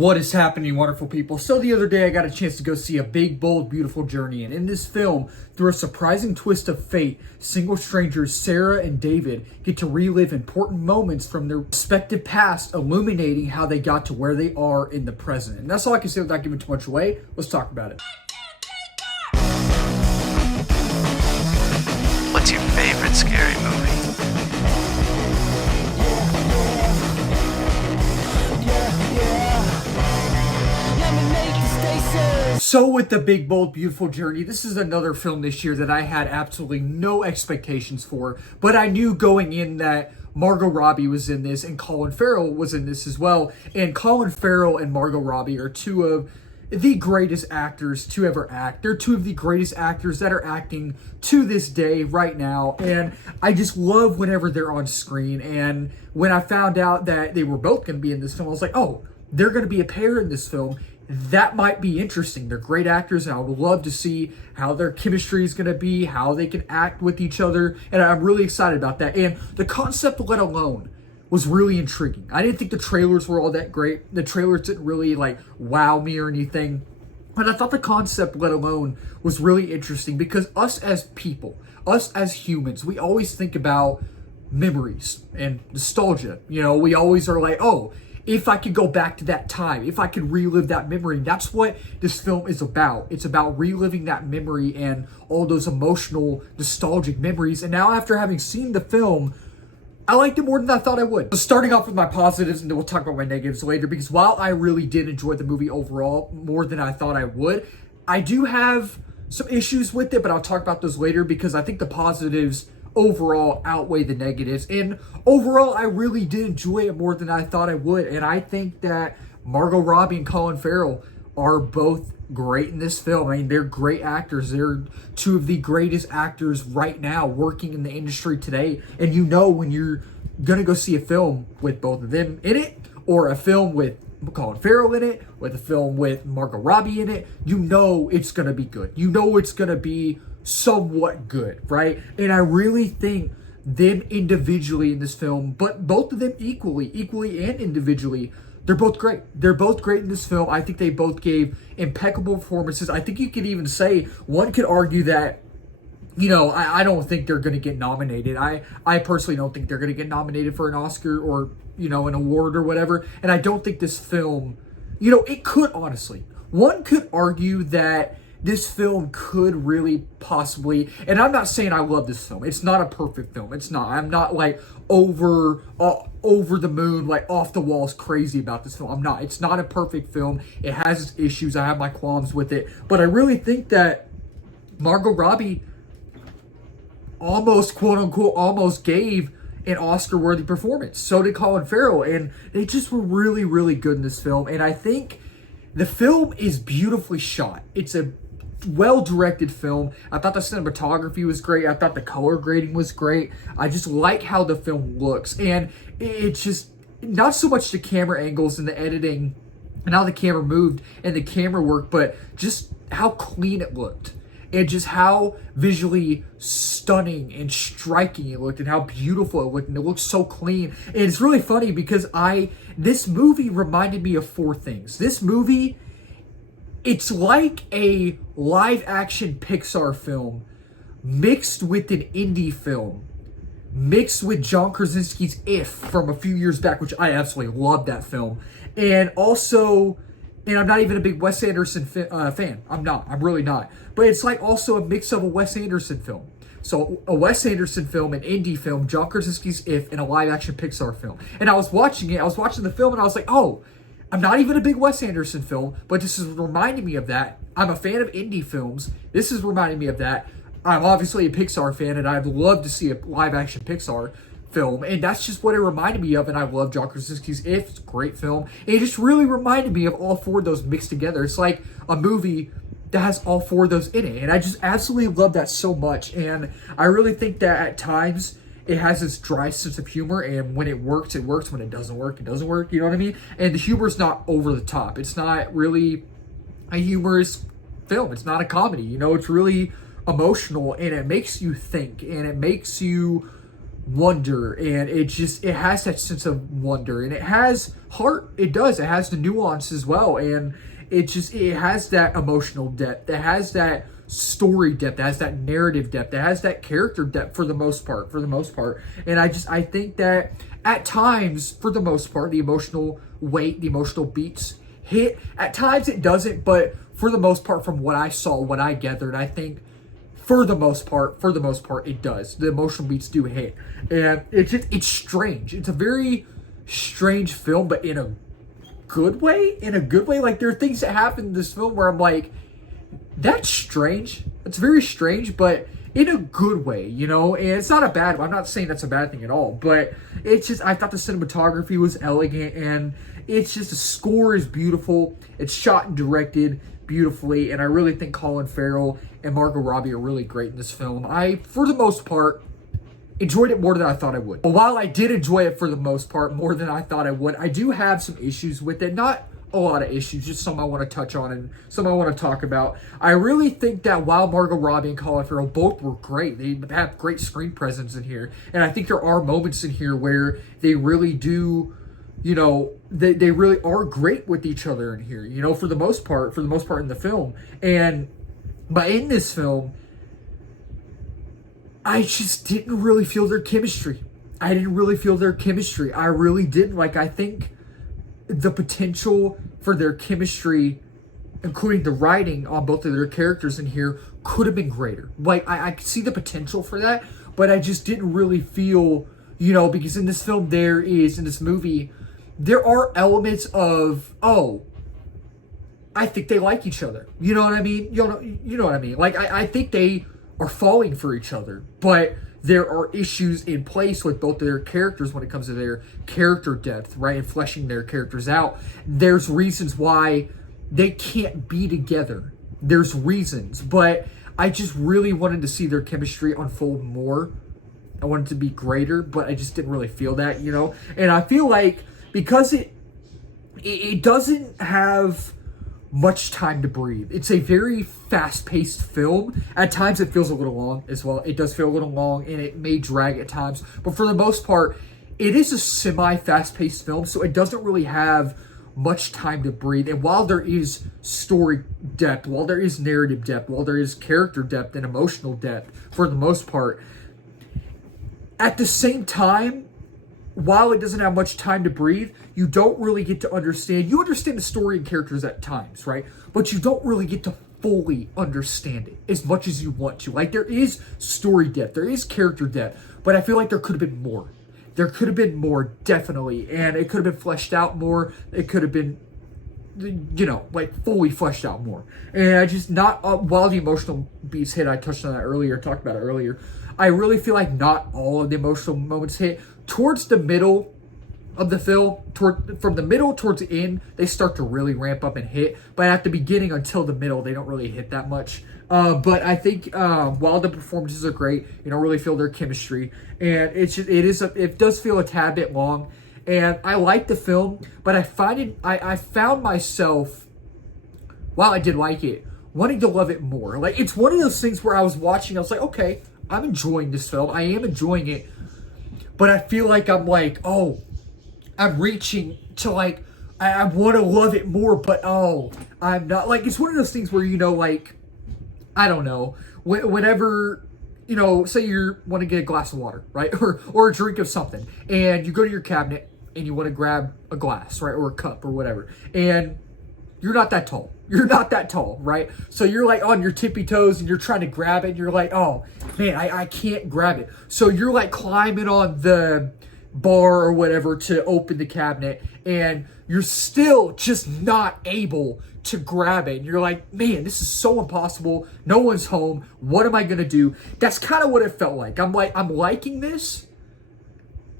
What is happening, wonderful people? So the other day I got a chance to go see A Big, Bold, Beautiful Journey, and in this film, through a surprising twist of fate, single strangers Sarah and David get to relive important moments from their respective past, illuminating how they got to where they are in the present. And that's all I can say without giving too much away. Let's talk about it. What's your favorite scary movie? So with The Big, Bold, Beautiful Journey, this is another film this year that I had absolutely no expectations for, but I knew going in that Margot Robbie was in this and Colin Farrell was in this as well. And Colin Farrell and Margot Robbie are two of the greatest actors to ever act. They're two of the greatest actors that are acting to this day right now. And I just love whenever they're on screen. And when I found out that they were both going to be in this film, I was like, oh, they're going to be a pair in this film. That might be interesting. They're great actors, and I would love to see how their chemistry is going to be, how they can act with each other, and I'm really excited about that. And the concept, let alone, was really intriguing. I didn't think the trailers were all that great. The trailers didn't really, wow me or anything. But I thought the concept, let alone, was really interesting because us as people, us as humans, we always think about memories and nostalgia. You know, we always are like, oh, if I could go back to that time, if I could relive that memory. That's what this film is about. It's about reliving that memory and all those emotional, nostalgic memories. And now after having seen the film, I liked it more than I thought I would. So starting off with my positives, and then we'll talk about my negatives later, because while I really did enjoy the movie overall more than I thought I would, I do have some issues with it, but I'll talk about those later because I think the positives overall outweigh the negatives. And overall, I really did enjoy it more than I thought I would. And I think that Margot Robbie and Colin Farrell are both great in this film. I mean, they're great actors. They're two of the greatest actors right now working in the industry today. And you know when you're going to go see a film with both of them in it, or a film with Colin Farrell in it, with a film with Margot Robbie in it, you know it's going to be good. You know it's going to be somewhat good, right? And I really think them individually in this film, but both of them equally and individually, they're both great. They're both great in this film. I think they both gave impeccable performances. I think you could even say, one could argue that, you know, I don't think they're going to get nominated. I personally don't think they're going to get nominated for an Oscar or, you know, an award or whatever. And I don't think this film, you know, it could honestly. One could argue that this film could really possibly, and I'm not saying I love this film. It's not a perfect film. It's not. I'm not over the moon, off the walls crazy about this film. I'm not. It's not a perfect film. It has its issues. I have my qualms with it. But I really think that Margot Robbie almost, quote unquote, almost gave an Oscar-worthy performance. So did Colin Farrell. And they just were really, really good in this film. And I think the film is beautifully shot. It's a well-directed film. I thought the cinematography was great. I thought the color grading was great. I just like how the film looks. And it's just not so much the camera angles and the editing and how the camera moved and the camera work, but just how clean it looked. And just how visually stunning and striking it looked and how beautiful it looked. And it looked so clean. And it's really funny because this movie reminded me of four things. This movie, it's like a live action Pixar film mixed with an indie film, mixed with John Krasinski's If from a few years back, which I absolutely loved that film. And also, and I'm not even a big Wes Anderson fan. I'm not. I'm really not. But it's like also a mix of a Wes Anderson film. So a Wes Anderson film, an indie film, John Krasinski's If, and a live-action Pixar film. And I was watching the film, and I was like, oh, I'm not even a big Wes Anderson film, but this is reminding me of that. I'm a fan of indie films. This is reminding me of that. I'm obviously a Pixar fan, and I'd love to see a live-action Pixar film, and that's just what it reminded me of. And I love John Krasinski's If. It's a great film. And it just really reminded me of all four of those mixed together. It's like a movie that has all four of those in it, and I just absolutely love that so much. And I really think that at times it has this dry sense of humor, and when it works, it works. When it doesn't work, it doesn't work. You know what I mean? And the humor is not over the top. It's not really a humorous film. It's not a comedy. You know, it's really emotional, and it makes you think, and it makes you wonder, and it has that sense of wonder, and it has heart. It has the nuance as well, and it has that emotional depth, it has that story depth, it has that narrative depth, it has that character depth for the most part. And I think that at times, for the most part, the emotional weight, the emotional beats hit. At times it doesn't, but for the most part, from what I saw, what I gathered, I think for the most part, it does. The emotional beats do hit, and it's strange. It's a very strange film, but in a good way. Like, there are things that happen in this film where I'm like, that's strange. It's very strange, but in a good way, you know. And it's not a bad one. I'm not saying that's a bad thing at all, but it's just, I thought the cinematography was elegant, and it's just, the score is beautiful. It's shot and directed beautifully, and I really think Colin Farrell and Margot Robbie are really great in this film. I, for the most part, enjoyed it more than I thought I would. But while I did enjoy it for the most part more than I thought I would, I do have some issues with it. Not a lot of issues, just some I want to touch on and some I want to talk about. I really think that while Margot Robbie and Colin Farrell both were great, they have great screen presence in here, and I think there are moments in here where they really do, you know, they really are great with each other in here, you know, for the most part in the film. But in this film, I just didn't really feel their chemistry. I really didn't. Like, I think the potential for their chemistry, including the writing on both of their characters in here, could have been greater. Like, I could see the potential for that, but I just didn't really feel, you know, because in this movie, there are elements of, oh, I think they like each other. You know what I mean? You know what I mean? Like, I think they are falling for each other, but there are issues in place with both of their characters when it comes to their character depth, right? And fleshing their characters out. There's reasons why they can't be together. There's reasons, but I just really wanted to see their chemistry unfold more. I wanted to be greater, but I just didn't really feel that, you know? And I feel like because it doesn't have much time to breathe. It's a very fast-paced film. At times it feels a little long as well. It does feel a little long, and it may drag at times. But for the most part, it is a semi-fast-paced film, so it doesn't really have much time to breathe. And while there is story depth, while there is narrative depth, while there is character depth and emotional depth, for the most part, at the same time, while it doesn't have much time to breathe, you don't really get to understand. You understand the story and characters at times, right? But you don't really get to fully understand it as much as you want to. Like, there is story depth, there is character depth, but I feel like there could have been more. There could have been more, definitely, and it could have been fleshed out more. It could have been, you know, like, fully fleshed out more. And I just while the emotional beats hit, I touched on that earlier, talked about it earlier, I really feel like not all of the emotional moments hit. Towards the middle of the film, from the middle towards the end, they start to really ramp up and hit. But at the beginning until the middle, they don't really hit that much. But I think while the performances are great, you don't really feel their chemistry, and it does feel a tad bit long. And I like the film, but I found myself, while I did like it, wanting to love it more. Like, it's one of those things where I was watching, I was like, okay, I'm enjoying this film. I am enjoying it. But I feel like I'm like, oh, I'm reaching to, like, I want to love it more, but oh, I'm not. Like, it's one of those things where, you know, like, I don't know, whenever, you know, say you want to get a glass of water, right? Or a drink of something, and you go to your cabinet and you want to grab a glass, right? Or a cup or whatever. And you're not that tall. Right? So you're like on your tippy toes and you're trying to grab it and you're like, oh man, I can't grab it. So you're like climbing on the bar or whatever to open the cabinet, and you're still just not able to grab it. And you're like, man, this is so impossible. No one's home. What am I going to do? That's kind of what it felt like. I'm liking this,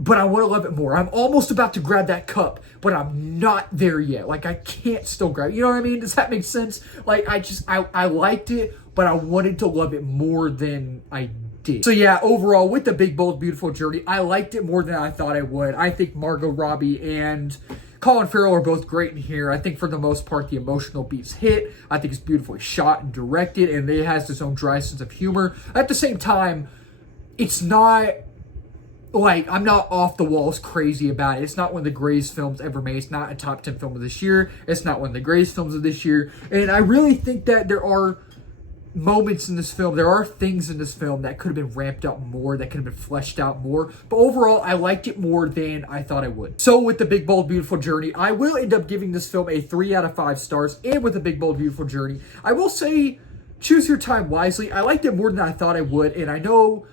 but I want to love it more. I'm almost about to grab that cup, but I'm not there yet. Like, I can't still grab it. You know what I mean? Does that make sense? Like, I liked it, but I wanted to love it more than I did. So yeah, overall, with The Big Bold Beautiful Journey, I liked it more than I thought I would. I think Margot Robbie and Colin Farrell are both great in here. I think for the most part, the emotional beats hit. I think it's beautifully shot and directed, and it has its own dry sense of humor. At the same time, it's not like, I'm not off the walls crazy about it. It's not one of the greatest films ever made. It's not a top 10 film of this year. It's not one of the greatest films of this year. And I really think that there are moments in this film, there are things in this film that could have been ramped up more, that could have been fleshed out more. But overall, I liked it more than I thought I would. So with The Big Bold Beautiful Journey, I will end up giving this film a 3 out of 5 stars. And with The Big Bold Beautiful Journey, I will say, choose your time wisely. I liked it more than I thought I would. And I know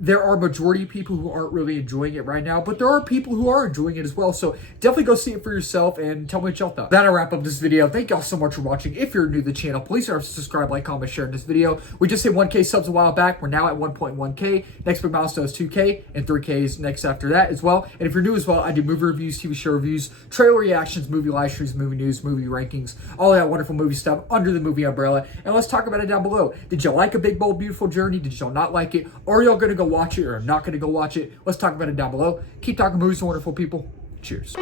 there are majority of people who aren't really enjoying it right now, but there are people who are enjoying it as well. So definitely go see it for yourself and tell me what y'all thought. That'll wrap up this video. Thank y'all so much for watching. If you're new to the channel, please remember to subscribe, like, comment, share in this video. We just hit 1K subs a while back. We're now at 1.1K. Next big milestone is 2K, and 3K is next after that as well. And if you're new as well, I do movie reviews, TV show reviews, trailer reactions, movie live streams, movie news, movie rankings, all that wonderful movie stuff under the movie umbrella. And let's talk about it down below. Did y'all like A Big Bold Beautiful Journey? Did y'all not like it? Are y'all gonna go watch it or not gonna go watch it? Let's talk about it down below. Keep talking movies, wonderful people. Cheers.